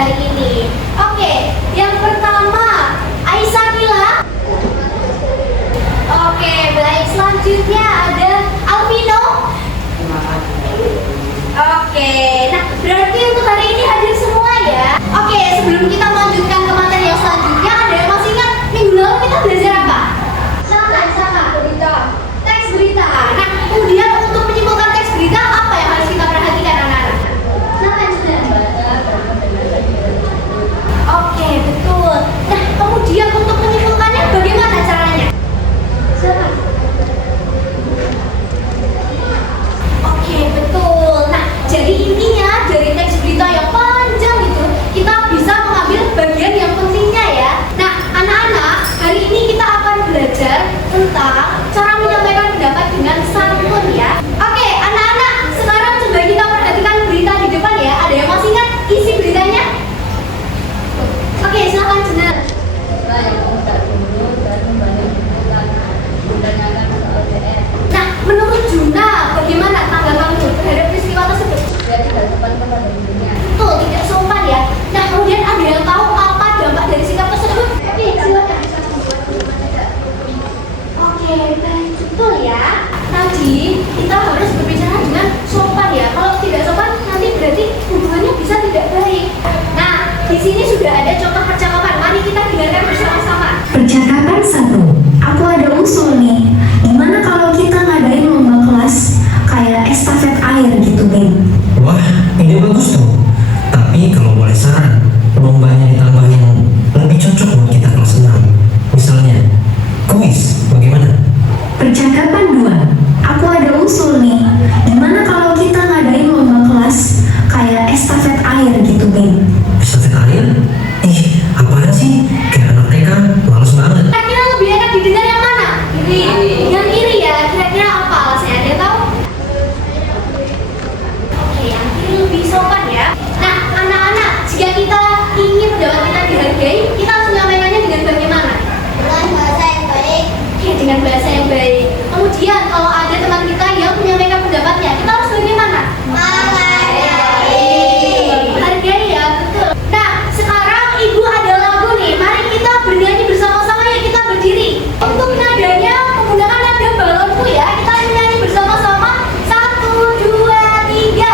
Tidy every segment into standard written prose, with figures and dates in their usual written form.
hari ini. Oke, yang pertama Aisyah Mila. Oke, baik. Selanjutnya ada Alvino. Oke, nah berarti untuk hari ini hadir semua ya. Oke, sebelum kita melanjutkan ke materi yang selanjutnya, ada yang masih ingat minggu lalu kita belajar apa? Sama berita. Teks berita. Nah, kemudian untuk menyimpulkan teks berita apa yang harus kita perhatikan anak-anak? Siapa yang sudah baca? Oke, betul. Nah, kemudian untuk menyimpulkannya bagaimana caranya? Siapa? Oke, betul. Nah, jadi intinya dari teks berita yang panjang itu kita bisa mengambil bagian yang pentingnya ya. Nah, anak-anak, hari ini kita akan belajar tentang cara menyampaikan pendapat dengan santun ya. Oke, anak-anak, sekarang coba kita perhatikan berita di depan ya. Ada yang masih ingat isi beritanya? Oke, silakan Jenar. Nah, menurut Juna, bagaimana tanggapan kamu terhadap peristiwa tersebut? Betul, tidak sopan ya. Nah, kemudian ada yang tahu apa dampak dari sikap tersebut? Oke, silakan. Oke, baik, betul ya. Tadi kita harus berbicara dengan sopan ya. Kalau tidak sopan, nanti berarti hubungannya bisa tidak baik. Nah, di sini sudah ada contoh percakapan. Mari kita dengarkan bersama-sama. Percakapan 1. Aku ada usul nih. Gimana kalau kita ngadain lomba kelas kayak estafet air gitu, Bim? Wah, ide bagus tuh. Tapi kalau boleh saran, lombanya ditambah yang lebih cocok buat kita kelas 6. Misalnya, kuis, bagaimana? Percakapan 2. Aku ada usul nih. Gimana kalau kita ngadain lomba kelas kayak estafet air gitu, Bim? Estafet air? Ih, apaan sih? Kayak anak TK, males banget. Kira-kira lebih enak didengar yang mana? Iri. Yang iri ya. Kira-kira apa alasannya? Ada yang tahu? Oke, yang iri lebih sopan ya. Nah, anak-anak, jika kita ingin pendapat kita dihargai, kita harus menyampaikannya dengan bagaimana? Dengan bahasa yang baik. Oke, dengan bahasa yang baik. Kemudian kalau ada teman kita yang menyampaikan pendapatnya, kita harus bagaimana? Menghargai ya, betul. Nah, sekarang ibu ada lagu nih. Mari kita bernyanyi bersama-sama ya, kita berdiri. Untuk nadanya menggunakan nada balonku ya. Kita nyanyi bersama-sama. 1, 2, 3.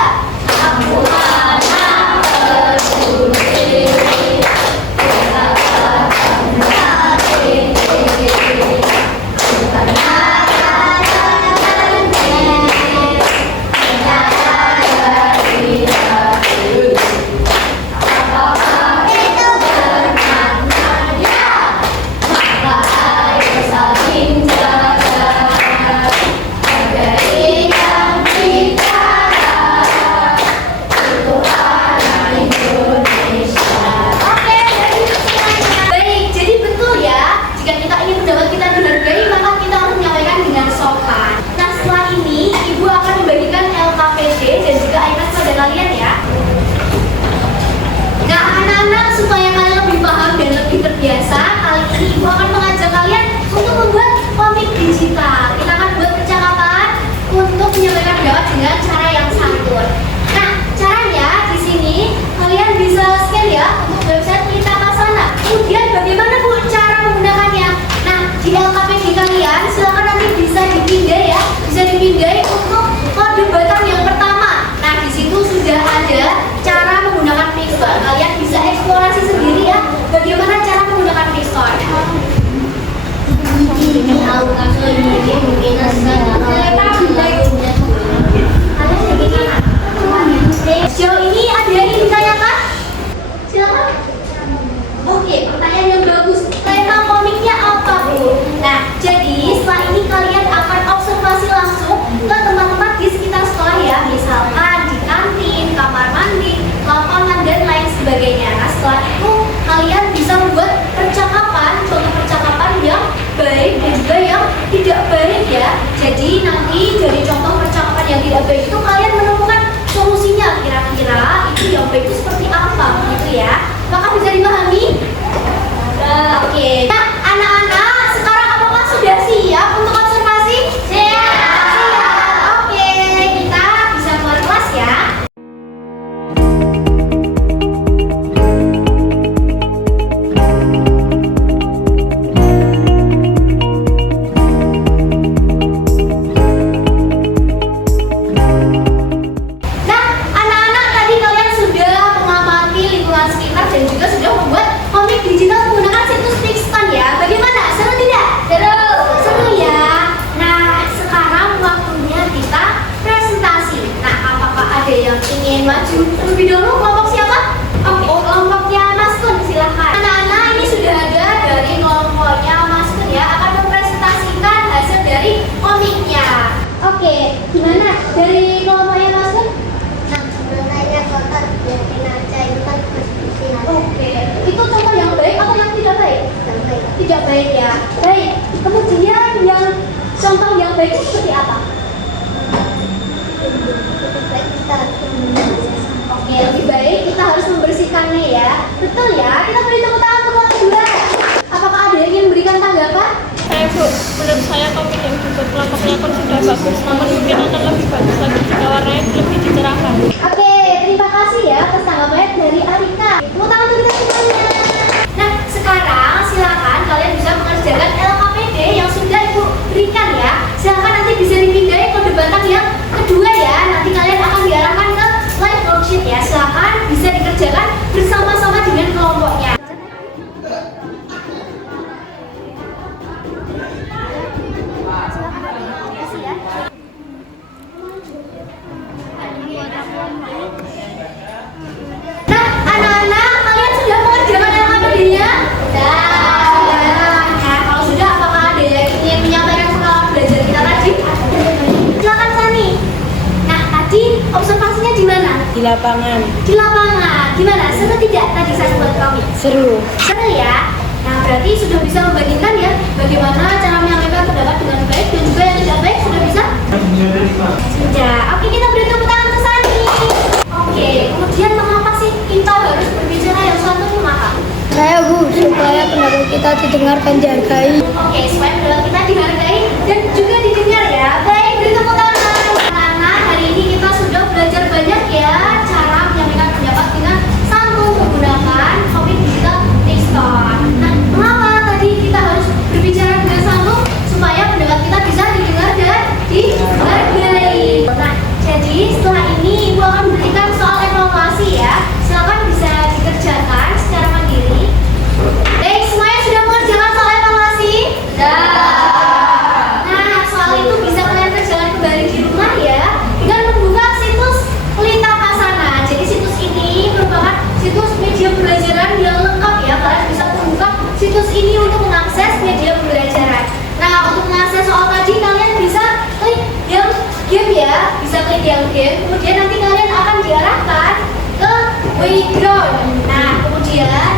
Aku anak peduli. Baik, jadi betul ya. Jika kita ingin pendapat kita dihargai, maka kita harus menyampaikan dengan sopan. Nah, setelah ini ibu akan membagikan LKPD dan juga iPad pada kalian ya. Nah, anak-anak, supaya kalian lebih paham dan lebih terbiasa, kali ini ibu akan mengajak kalian untuk membuat komik digital. Kita akan buat percakapan untuk menyampaikan pendapat dengan cara yang santun. Nah, caranya di sini kalian bisa scan ya untuk website kita Kasana. Kemudian bagaimana Bu cara menggunakannya? Nah, di LKPD kalian silakan nanti bisa dipindai ya, bisa dipindai untuk kode batam yang pertama. Nah, di situ sudah ada cara menggunakan Pixel. Kalian bisa eksplorasi sendiri ya, bagaimana cara menggunakan Pixel. Ada Gimana dari kelompoknya Mas Gun? Nah, sebenarnya kotor biarin aja itu kan bersih aja. Oke, itu contoh yang baik atau yang tidak baik? Sampai Tidak baik ya. Baik. Kemudian yang contoh yang baik itu seperti apa? lebih baik kita Oke, lebih baik kita harus membersihkannya ya. Betul ya. Kita beri tepuk tangan untuk kelompok kedua. Apakah ada yang ingin memberikan tanggapan? Saya Bu, menurut saya komik yang dibuat kelompoknya pun sudah bagus, namun mungkin akan lebih bagus lagi jika warnanya lebih dicerahkan. Oke, terima kasih ya atas tanggapannya dari Arika. Tepuk tangan untuk kita semuanya. Nah, sekarang silakan kalian bisa mengerjakan LKPD yang sudah Ibu berikan ya. Silakan nanti bisa dipindahin ke batang yang kedua ya. Nanti kalian akan diarahkan ke live worksheet ya. Silakan bisa dikerjakan bersama-sama dengan kelompoknya. Nah, anak-anak, kalian sudah mengerjakan LKPD-nya? Sudah. Nah, kalau sudah, apakah ada yang ingin menyampaikan pengalaman belajar kita tadi? Silakan Sani. Nah, tadi observasinya di mana? Di lapangan, Di lapangan. Gimana? Seru tidak tadi saya buat kami? seru. Seru ya? Nah, berarti sudah bisa membandingkan ya bagaimana cara menyampaikan pendapat dengan baik dan juga yang tidak baik sudah bisa? Sudah. Oke, kita beri tepuk tangan ke Sani. Oke, kemudian mengapa sih kita harus berbicara yang suatu mengapa? saya Bu, supaya pendapat kita didengar dan dihargai. Oke, supaya pendapat kita dihargai dan juga didengar ya. Baik, beri tepuk tangan. Anak-anak, hari ini kita sudah belajar banyak ya cara menyampaikan pendapat dengan santun menggunakan komik digital Nexton. Nah, mengapa tadi kita harus berbicara dengan santun supaya pendapat kita bisa didengar dan dihargai. Nah, jadi setelah ini Ibu akan memberikan soal evaluasi ya. Silakan bisa dikerjakan secara mandiri. Baik, semuanya sudah mengerjakan soal evaluasi? Nah, soal itu bisa kalian kerjakan kembali di rumah ya dengan membuka situs Pelita Kasana. Jadi situs ini merupakan situs media pembelajaran yang lengkap ya. Kalian bisa membuka situs ini untuk mengakses media pembelajaran. Nah, untuk mengakses soal tadi kalian bisa klik yang game ya, bisa klik yang game. Kemudian nanti kalian akan diarahkan ke playground. Nah, kemudian